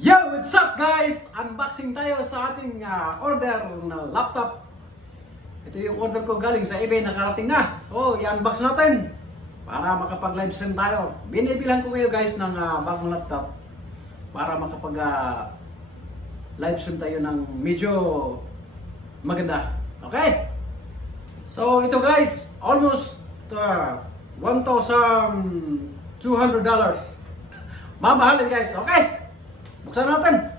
Yo! What's up guys? Unboxing tayo sa ating order na laptop. Ito yung order ko galing sa eBay, nakarating na. So, i-unbox natin para makapag-live stream tayo. Binibilang ko kayo guys ng bagong laptop para makapag live stream tayo ng medyo maganda. Okay? So, ito guys, almost $1,200. Mamahalin guys, okay? Buksan natin.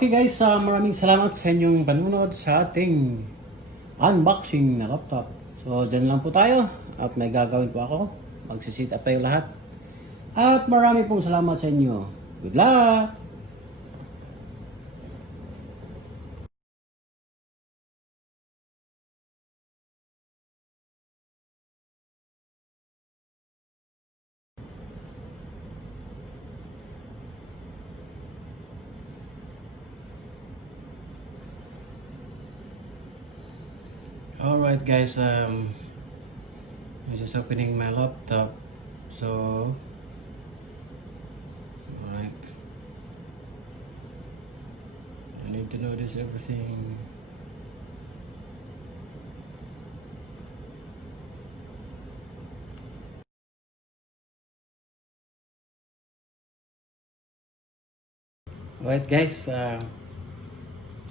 Okay guys, maraming salamat sa inyong panunod sa ating unboxing na laptop. So dyan lang po tayo at may gagawin po ako. Magsisit up tayo lahat. At marami pong salamat sa inyo. Good luck! Alright guys, I'm just opening my laptop. So like I need to notice everything. Alright guys,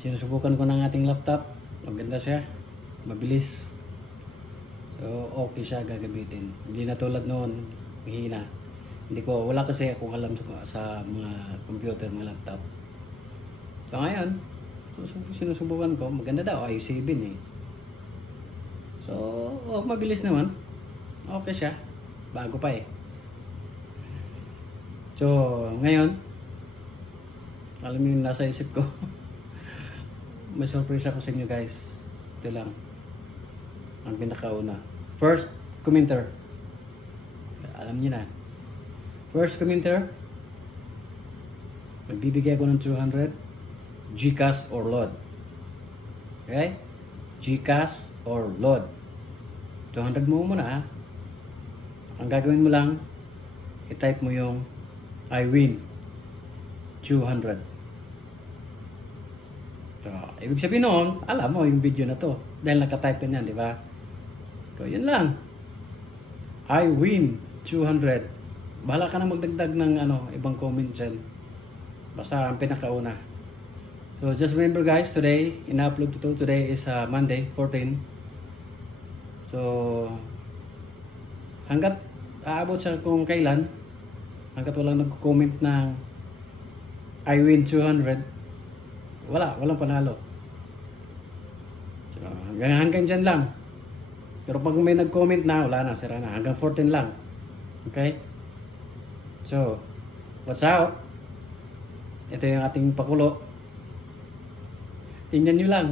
sinusubukan ko ng ating laptop. Maganda siya, mabilis. So okay siya gagamitin. Hindi na tulad noon, mahina. Wala kasi akong alam sa mga computer, mga laptop. So ngayon, sinusubukan ko, maganda daw, i7 eh. So, mabilis naman. Okay siya, bago pa eh. So ngayon, alam mo yung nasa isip ko. May surprise ako sa inyo guys. Ito lang ang pinakauna. First commenter, alam niyo na. First commenter, magbibigay ako ng 200 GCash or load. Okay? GCash or load. 200 mo muna ha. Ang gagawin mo lang, i-type mo yung I win 200. So, ibig sabihin noon, alam mo yung video na to. Dahil nakatype yan, di ba? So, yun lang. I win 200. Bahala ka na magdagdag ng ibang comments dyan. Basta ang pinakauna. So, just remember guys, today, in-upload to today is Monday, 14. So, hanggat aabot sa kung kailan, hanggat walang nagko-comment ng I win 200, walang panalo. So, hanggang dyan lang. Pero pag may nag-comment na, wala na, sira na. Hanggang 14 lang. Okay? So, what's out? Ito yung ating pakulo. Tingnan nyo lang.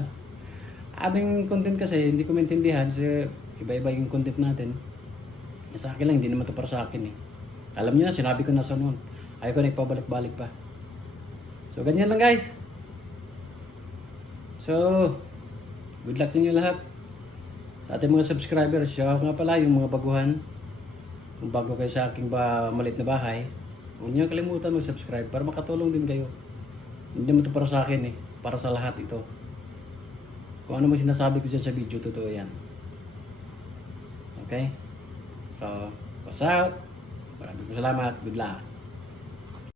Ating content kasi, hindi ko maintindihan. So, iba-iba yung content natin. Sa akin lang, hindi naman to para sa akin eh. Alam niyo na, sinabi ko na sa noon. Ayaw ko na ipabalik-balik pa. So, ganyan lang guys. So, good luck ninyo lahat. Sa ating mga subscribers, siya nga pala yung mga baguhan. Kung bago kayo sa aking maliit na bahay, huwag niyo kalimutan mag-subscribe para makatulong din kayo. Hindi naman ito para sa akin eh. Para sa lahat ito. Kung ano man sinasabi ko dyan sa video, totoo yan. Okay? So, what's up? Maraming salamat. Good luck.